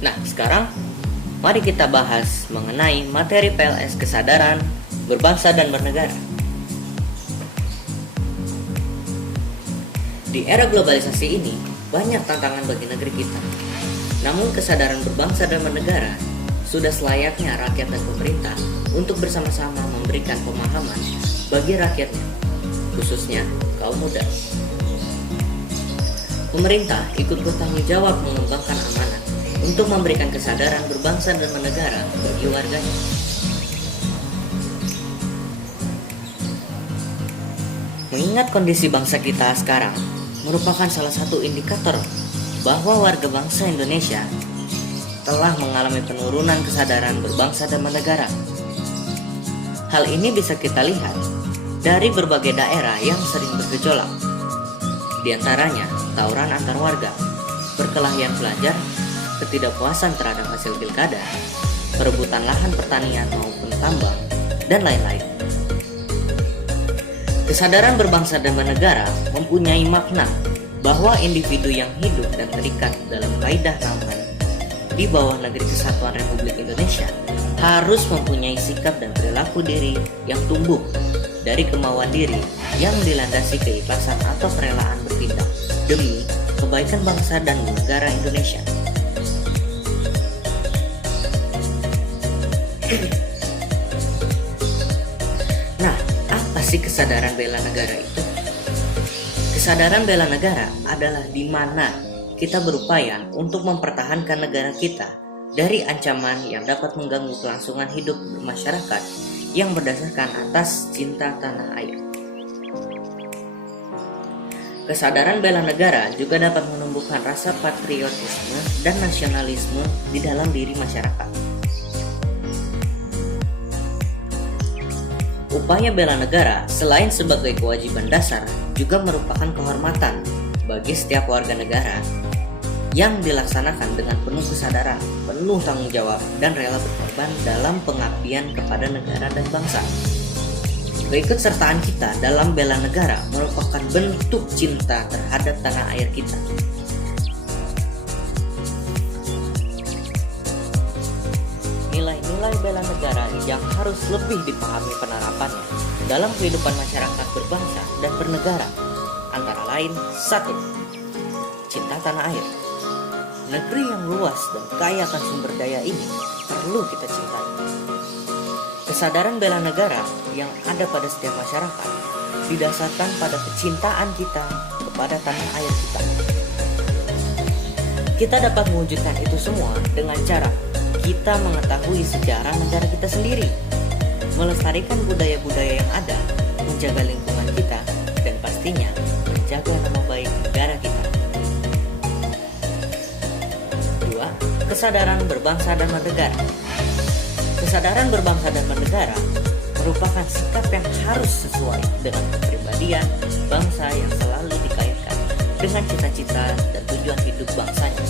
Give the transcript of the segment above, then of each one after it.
Nah, sekarang mari kita bahas mengenai materi PLS kesadaran berbangsa dan bernegara. Di era globalisasi ini, banyak tantangan bagi negeri kita. Namun kesadaran berbangsa dan bernegara sudah selayaknya rakyat dan pemerintah untuk bersama-sama memberikan pemahaman bagi rakyatnya, khususnya kaum muda. Pemerintah ikut bertanggung jawab mengembangkan amanat untuk memberikan kesadaran berbangsa dan bernegara bagi warganya. Mengingat kondisi bangsa kita sekarang merupakan salah satu indikator bahwa warga bangsa Indonesia telah mengalami penurunan kesadaran berbangsa dan bernegara. Hal ini bisa kita lihat dari berbagai daerah yang sering bergejolak. Di antaranya, tawuran antar warga, perkelahian pelajar, ketidakpuasan terhadap hasil pilkada, perebutan lahan pertanian maupun tambang, dan lain-lain. Kesadaran berbangsa dan bernegara mempunyai makna bahwa individu yang hidup dan terikat dalam kaidah aman di bawah negeri kesatuan Republik Indonesia harus mempunyai sikap dan perilaku diri yang tumbuh dari kemauan diri yang dilandasi keikhlasan atau kerelaan bertindak demi kebaikan bangsa dan negara Indonesia. Nah, apa sih kesadaran bela negara itu? Kesadaran bela negara adalah di mana kita berupaya untuk mempertahankan negara kita dari ancaman yang dapat mengganggu kelangsungan hidup masyarakat yang berdasarkan atas cinta tanah air. Kesadaran bela negara juga dapat menumbuhkan rasa patriotisme dan nasionalisme di dalam diri masyarakat. Upaya bela negara selain sebagai kewajiban dasar juga merupakan kehormatan bagi setiap warga negara yang dilaksanakan dengan penuh kesadaran, penuh tanggung jawab, dan rela berkorban dalam pengabdian kepada negara dan bangsa. Keikutsertaan kita dalam bela negara merupakan bentuk cinta terhadap tanah air kita. Nilai-nilai bela negara yang harus lebih dipahami penerapannya dalam kehidupan masyarakat berbangsa dan bernegara, antara lain: 1. Cinta tanah air. Negeri yang luas dan kaya akan sumber daya ini perlu kita cintai. Kesadaran bela negara yang ada pada setiap masyarakat didasarkan pada kecintaan kita kepada tanah air kita. Kita dapat mewujudkan itu semua dengan cara kita mengetahui sejarah negara kita sendiri, melestarikan budaya-budaya yang ada, menjaga lingkungan kita, dan pastinya menjaga nama baik negara kita. Kesadaran berbangsa dan bernegara. Kesadaran berbangsa dan bernegara merupakan sikap yang harus sesuai dengan kepribadian bangsa yang selalu dikaitkan dengan cita-cita dan tujuan hidup bangsanya.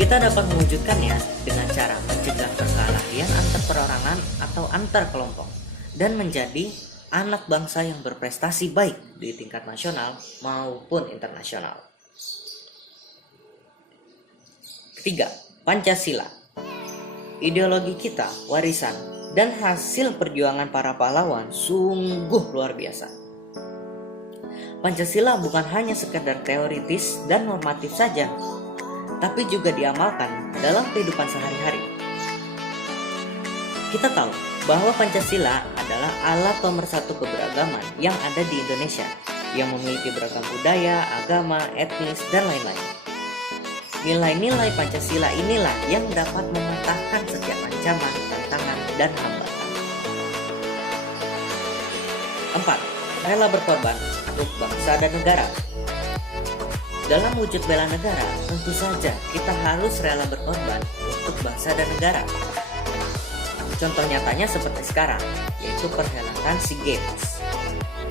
Kita dapat mewujudkannya dengan cara mencegah perkelahian antar perorangan atau antar kelompok dan menjadi anak bangsa yang berprestasi baik di tingkat nasional maupun internasional. 3. Pancasila. Ideologi kita, warisan, dan hasil perjuangan para pahlawan sungguh luar biasa. Pancasila bukan hanya sekedar teoritis dan normatif saja, tapi juga diamalkan dalam kehidupan sehari-hari. Kita tahu bahwa Pancasila adalah alat pemersatu keberagaman yang ada di Indonesia, yang memiliki beragam budaya, agama, etnis, dan lain-lain. Nilai-nilai Pancasila inilah yang dapat memecahkan setiap ancaman, tantangan, dan hambatan. 4. Rela berkorban untuk bangsa dan negara. Dalam wujud bela negara, tentu saja kita harus rela berkorban untuk bangsa dan negara. Contoh nyatanya seperti sekarang, yaitu perhelatan SEA Games.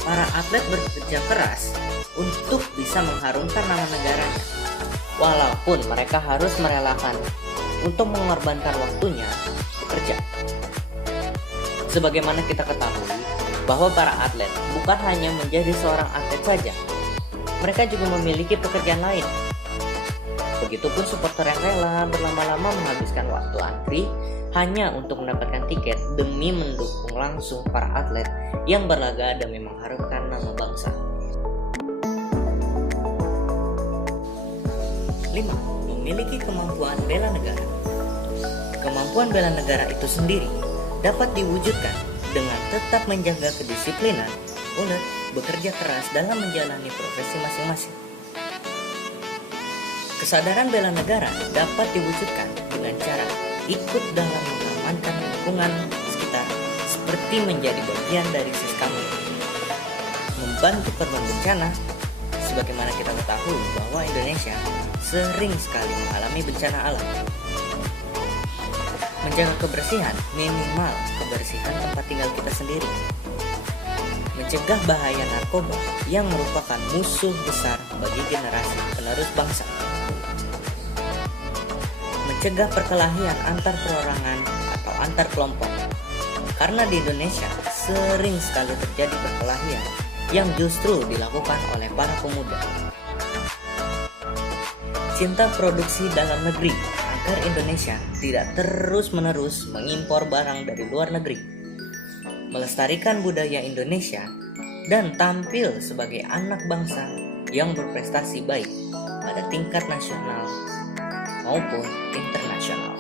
Para atlet bekerja keras untuk bisa mengharumkan nama negaranya, walaupun mereka harus merelakan untuk mengorbankan waktunya bekerja. Sebagaimana kita ketahui bahwa para atlet bukan hanya menjadi seorang atlet saja, mereka juga memiliki pekerjaan lain. Begitupun supporter yang rela berlama-lama menghabiskan waktu antri hanya untuk mendapatkan tiket demi mendukung langsung para atlet yang berlaga demi mengharumkan nama bangsa. 5. Memiliki kemampuan bela negara. Kemampuan bela negara itu sendiri dapat diwujudkan dengan tetap menjaga kedisiplinan, ulet, bekerja keras dalam menjalani profesi masing-masing. Kesadaran bela negara dapat diwujudkan dengan cara ikut dalam mengamankan lingkungan sekitar seperti menjadi bagian dari Siskamu, membantu korban bencana. Sebagaimana kita ketahui bahwa Indonesia sering sekali mengalami bencana alam. Menjaga kebersihan, minimal kebersihan tempat tinggal kita sendiri. Mencegah bahaya narkoba yang merupakan musuh besar bagi generasi penerus bangsa. Mencegah perkelahian antar perorangan atau antar kelompok. Karena di Indonesia sering sekali terjadi perkelahian yang justru dilakukan oleh para pemuda. Cinta produksi dalam negeri agar Indonesia tidak terus-menerus mengimpor barang dari luar negeri. Melestarikan budaya Indonesia dan tampil sebagai anak bangsa yang berprestasi baik pada tingkat nasional maupun internasional.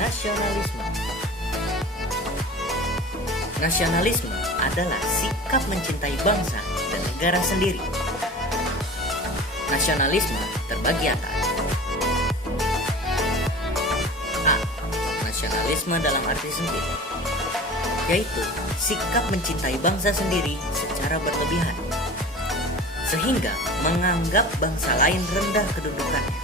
Nasionalisme. Nasionalisme adalah sikap mencintai bangsa dan negara sendiri. Nasionalisme terbagi atas A. Nasionalisme dalam arti sempit, yaitu sikap mencintai bangsa sendiri secara berlebihan, sehingga menganggap bangsa lain rendah kedudukannya.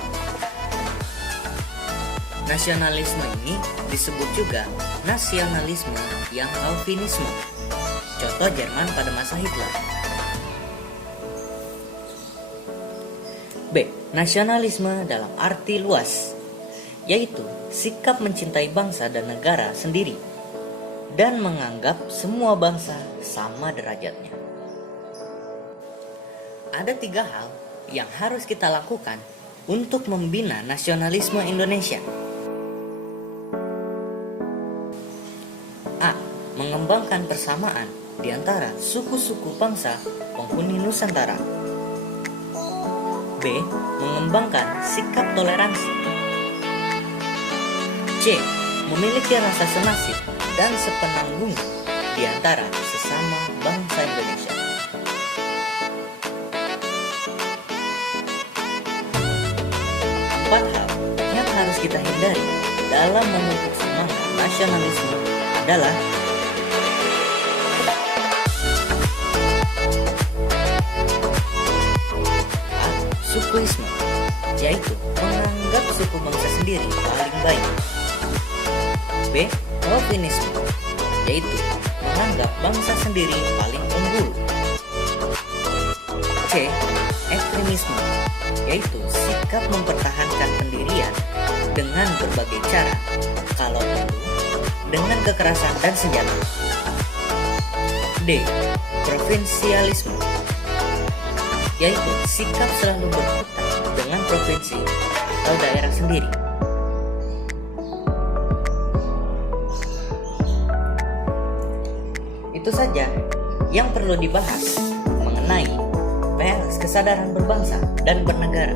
Nasionalisme ini disebut juga nasionalisme yang Calvinisme, contoh Jerman pada masa Hitler. B. Nasionalisme dalam arti luas, yaitu sikap mencintai bangsa dan negara sendiri dan menganggap semua bangsa sama derajatnya. Ada 3 hal yang harus kita lakukan untuk membina nasionalisme Indonesia. A. Mengembangkan persamaan di antara suku-suku bangsa penghuni Nusantara. B. Mengembangkan sikap toleransi. C. Memiliki rasa senasib dan sepenanggungan di antara sesama bangsa Indonesia. Empat hal yang harus kita hindari dalam memupuk semangat nasionalisme adalah A. Sukuisme, yaitu menganggap suku bangsa sendiri paling baik. B. Chauvinisme, yaitu menganggap bangsa sendiri paling unggul. C. Ekstremisme, yaitu sikap mempertahankan pendirian dengan berbagai cara, kalau perlu dengan kekerasan dan senjata. D. Provinsialisme, yaitu sikap selalu berkutat dengan provinsi atau daerah sendiri. Itu saja yang perlu dibahas mengenai kesadaran berbangsa dan bernegara.